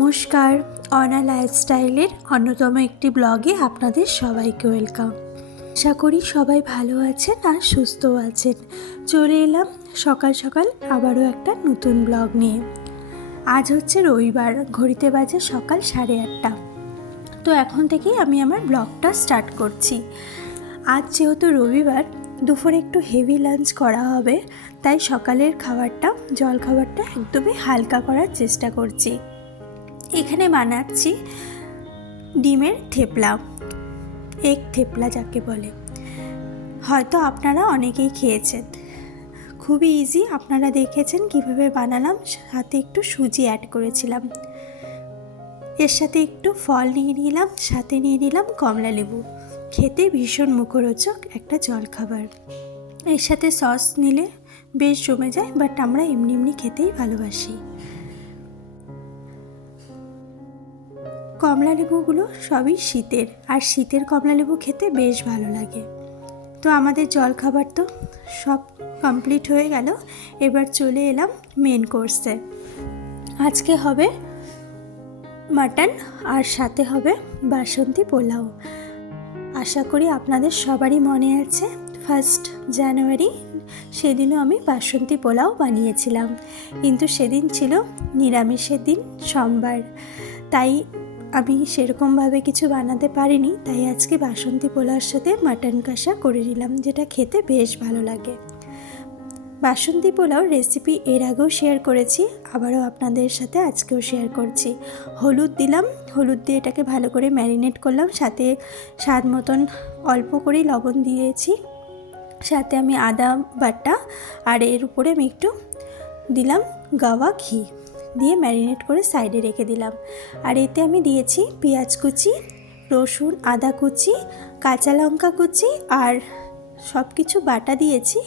নমস্কার, অনা লাইফস্টাইলের অন্যতম একটি ব্লগে আপনাদের সবাইকে ওয়েলকাম। আশা করি সবাই ভালো আছেন আর সুস্থ আছেন। চলে এলাম সকাল সকাল আবারও একটা নতুন ব্লগ নিয়ে। আজ হচ্ছে রবিবার, ঘড়িতে বাজে সকাল 8:30। তো এখন থেকেই আমি আমার ব্লগটা স্টার্ট করছি। আজ যেহেতু রবিবার, দুপুরে একটু হেভি লাঞ্চ করা হবে, তাই সকালের জলখাবারটা একদমই হালকা করার চেষ্টা করছি। এখানে বানাচ্ছি ডিমের থেপলা, এগ থেপলা যাকে বলে। হয়তো আপনারা অনেকেই খেয়েছেন, খুবই ইজি। আপনারা দেখেছেন কিভাবে বানালাম, সাথে একটু সুজি অ্যাড করেছিলাম, এর সাথে একটু ফল নিয়ে নিলাম, সাথে নিয়ে নিলাম কমলা লেবু। খেতে ভীষণ মুখরোচক একটা জলখাবার। এর সাথে সস নিলে বেশ জমে যায়, বাট আমরা এমনি এমনি খেতেই ভালোবাসি। কমলা লেবুগুলো সবই শীতের, আর শীতের কমলা লেবু খেতে বেশ ভালো লাগে। তো আমাদের জলখাবার তো সব কমপ্লিট হয়ে গেল, এবার চলে এলাম মেন কোর্সে। আজকে হবে মাটন আর সাথে হবে বাসন্তী পোলাও। আশা করি আপনাদের সবারই মনে আছে 1 জানুয়ারি সেদিনও আমি বাসন্তী পোলাও বানিয়েছিলাম, কিন্তু সেদিন ছিল নিরামিষের দিন, সোমবার, তাই আমি সেরকমভাবে কিছু বানাতে পারিনি। তাই আজকে বাসন্তী পোলাওর সাথে মাটন কষা করে নিলাম, যেটা খেতে বেশ ভালো লাগে। বাসন্তী পোলাও রেসিপি এর আগেও শেয়ার করেছি, আবারও আপনাদের সাথে আজকেও শেয়ার করছি। হলুদ দিলাম, হলুদ দিয়ে এটাকে ভালো করে ম্যারিনেট করলাম, সাথে স্বাদ মতন অল্প করেই লবণ দিয়েছি, সাথে আমি আদা বাটা, আর এর উপরে আমি একটু দিলাম গাওয়া ঘি দিয়ে ম্যারিনেট করে সাইডে রেখে দিলাম। আর এতে আমি দিয়েছি পেঁয়াজ কুচি, রসুন আদা কুচি, কাঁচা লঙ্কা কুচি, আর সব কিছু বাটা দিয়েছি,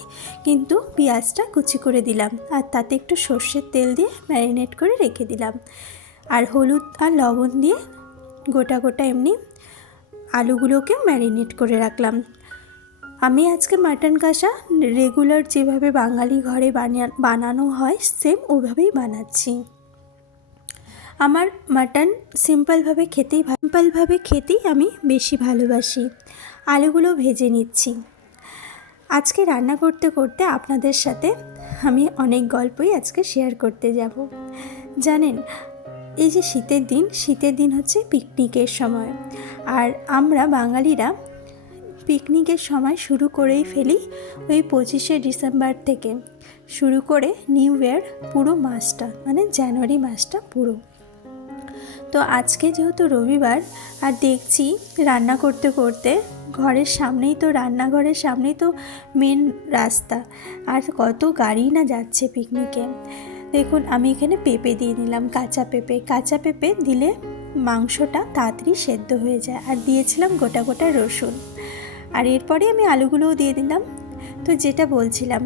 কিন্তু পেঁয়াজটা কুচি করে দিলাম, আর তাতে একটু সর্ষের তেল দিয়ে ম্যারিনেট করে রেখে দিলাম। আর হলুদ আর লবণ দিয়ে গোটা গোটা এমনি আলুগুলোকেও ম্যারিনেট করে রাখলাম। আমি আজকে মাটন কষা রেগুলার যেভাবে বাঙালি ঘরে বানানো হয় সেম ওভাবেই বানাচ্ছি। আমার মাটন সিম্পলভাবে খেতেই আমি বেশি ভালোবাসি। আলুগুলো ভেজে নিচ্ছি। আজকে রান্না করতে করতে আপনাদের সাথে আমি অনেক গল্পই আজকে শেয়ার করতে যাব। জানেন, এই যে শীতের দিন হচ্ছে পিকনিকের সময়, আর আমরা বাঙালিরা পিকনিকের সময় শুরু করেই ফেলি ওই 25শে ডিসেম্বর থেকে শুরু করে নিউ ইয়ার পুরো মাসটা, মানে জানুয়ারি মাসটা পুরো। তো আজকে যেহেতু রবিবার, আর দেখছি রান্না করতে করতে রান্নাঘরের সামনেই তো মেন রাস্তা, আর কত গাড়ি না যাচ্ছে পিকনিকে। দেখুন, আমি এখানে পেঁপে দিয়ে নিলাম, কাঁচা পেঁপে দিলে মাংসটা তাড়াতাড়ি সেদ্ধ হয়ে যায়, আর দিয়েছিলাম গোটা গোটা রসুন। আর এরপরে আমি আলুগুলোও দিয়ে দিলাম। তো যেটা বলছিলাম,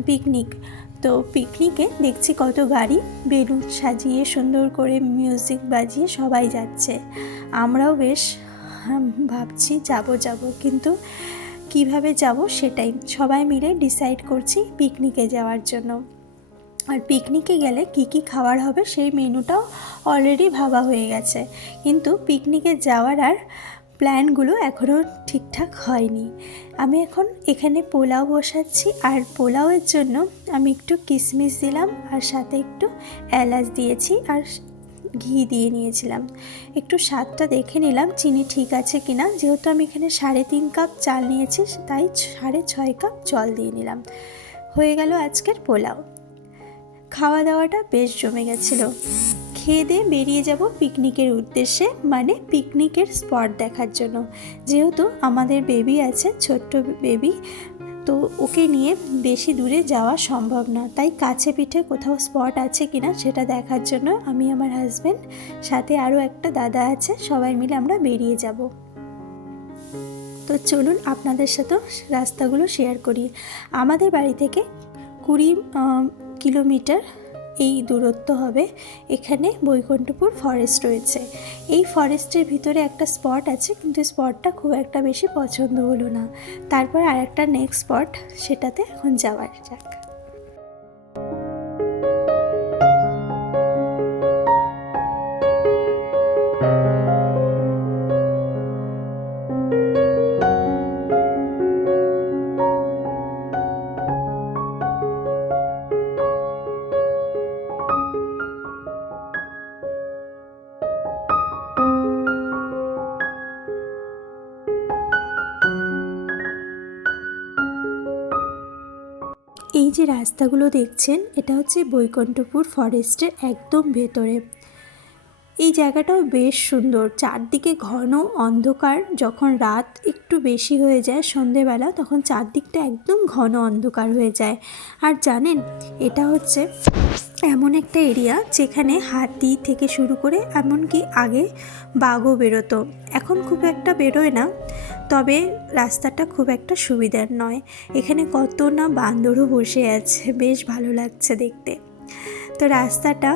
তো পিকনিকে দেখছি কত গাড়ি, বেলুন সাজিয়ে সুন্দর করে মিউজিক বাজিয়ে সবাই যাচ্ছে। আমরাও বেশ ভাবছি যাব, কিন্তু কিভাবে যাব সেটাই সবাই মিলে ডিসাইড করছি পিকনিকে যাওয়ার জন্য। আর পিকনিকে গেলে কি খাবার হবে সেই মেনুটাও অলরেডি ভাবা হয়ে গেছে, কিন্তু পিকনিকে যাওয়ার আর প্ল্যানগুলো এখনও ঠিকঠাক হয়নি। আমি এখন এখানে পোলাও বসাচ্ছি, আর পোলাওয়ের জন্য আমি একটু কিশমিশ দিলাম, আর সাথে একটু এলাচ দিয়েছি, আর ঘি দিয়ে নিয়েছিলাম। একটু স্বাদটা দেখে নিলাম চিনি ঠিক আছে কিনা, যেহেতু আমি এখানে 3.5 কাপ চাল নিয়েছি, তাই 6.5 কাপ জল দিয়ে নিলাম। হয়ে গেল আজকের পোলাও। খাওয়া দাওয়াটা বেশ জমে গেছিলো। খেয়ে দিয়ে বেরিয়ে যাব পিকনিকের উদ্দেশ্যে, মানে পিকনিকের স্পট দেখার জন্য। যেহেতু আমাদের বেবি আছে, ছোট্ট বেবি, তো ওকে নিয়ে বেশি দূরে যাওয়া সম্ভব না, তাই কাছে পিঠে কোথাও স্পট আছে কিনা সেটা দেখার জন্য আমি, আমার হাজব্যান্ড, সাথে আরও একটা দাদা আছে, সবাই মিলে আমরা বেরিয়ে যাব। তো চলুন আপনাদের সাথেও রাস্তাগুলো শেয়ার করি। আমাদের বাড়ি থেকে 20 কিলোমিটার এই দূরত্ব হবে। এখানে বৈকুণ্ঠপুর ফরেস্ট রয়েছে। এই ফরেস্টের ভিতরে একটা স্পট আছে, কিন্তু স্পটটা খুব একটা বেশি পছন্দ হলো না। তারপর আর একটা নেক্সট স্পট, সেটাতে এখন যাওয়া যাক। যে রাস্তাগুলো দেখছেন এটা হচ্ছে বৈকুণ্ঠপুর ফরেস্টের একদম ভেতরে। এই জায়গাটাও বেশ সুন্দর, চারদিকে ঘন অন্ধকার। যখন রাত একটু বেশি হয়ে যায় সন্ধেবেলা, তখন চারদিকটা একদম ঘন অন্ধকার হয়ে যায়। আর জানেন, এটা হচ্ছে এমন একটা এরিয়া যেখানে হাতি থেকে শুরু করে এমনকি আগে বাঘও বেরোতো। এখন খুব একটা বেরোয় না, তবে রাস্তাটা খুব একটা সুবিধার নয়। এখানে কত না বান্দরও বসে আছে, বেশ ভালো লাগছে দেখতে। তো রাস্তাটা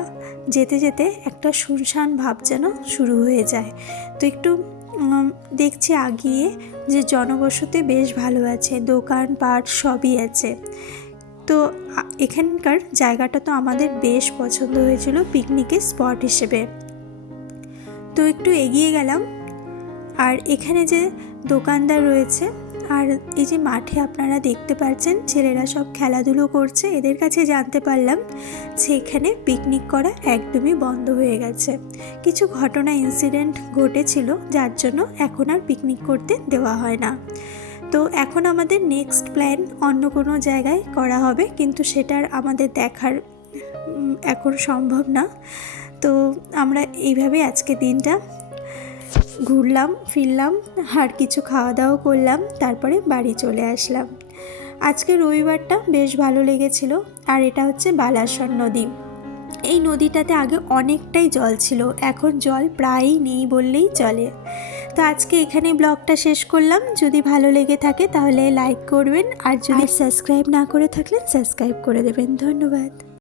যেতে যেতে একটা শুনশান ভাব যেন শুরু হয়ে যায়। তো একটু দেখছি আগিয়ে যে জনবসতি বেশ ভালো আছে, দোকানপাট সবই আছে। তো এখানকার জায়গাটা তো আমাদের বেশ পছন্দ হয়েছিল পিকনিকের স্পট হিসেবে। তো একটু এগিয়ে গেলাম, আর এখানে যে দোকানদার রয়েছে আর এই যে মাঠে আপনারা দেখতে পাচ্ছেন ছেলেরা সব খেলাধুলো করছে, এদের কাছে জানতে পারলাম যে এখানে পিকনিক করা একদমই বন্ধ হয়ে গেছে। কিছু ঘটনা ইনসিডেন্ট ঘটেছিল, যার জন্য এখন আর পিকনিক করতে দেওয়া হয় না। তো এখন আমাদের নেক্সট প্ল্যান অন্য কোনো জায়গায় করা হবে, কিন্তু সেটার আমাদের দেখার এখন সম্ভব না। তো আমরা এইভাবে আজকে দিনটা ঘুরলাম ফিরলাম, আর কিছু খাওয়া দাওয়া করলাম, তারপরে বাড়ি চলে আসলাম। আজকে রবিবারটা বেশ ভালো লেগেছিল। আর এটা হচ্ছে বালাসন নদী। এই নদীটাতে আগে অনেকটাই জল ছিল, এখন জল প্রায়ই নেই বললেই চলে। তো আজকে এখানেই ব্লগটা শেষ করলাম। যদি ভালো লেগে থাকে তাহলে লাইক করবেন, আর যদি সাবস্ক্রাইব না করে থাকলেন সাবস্ক্রাইব করে দেবেন। ধন্যবাদ।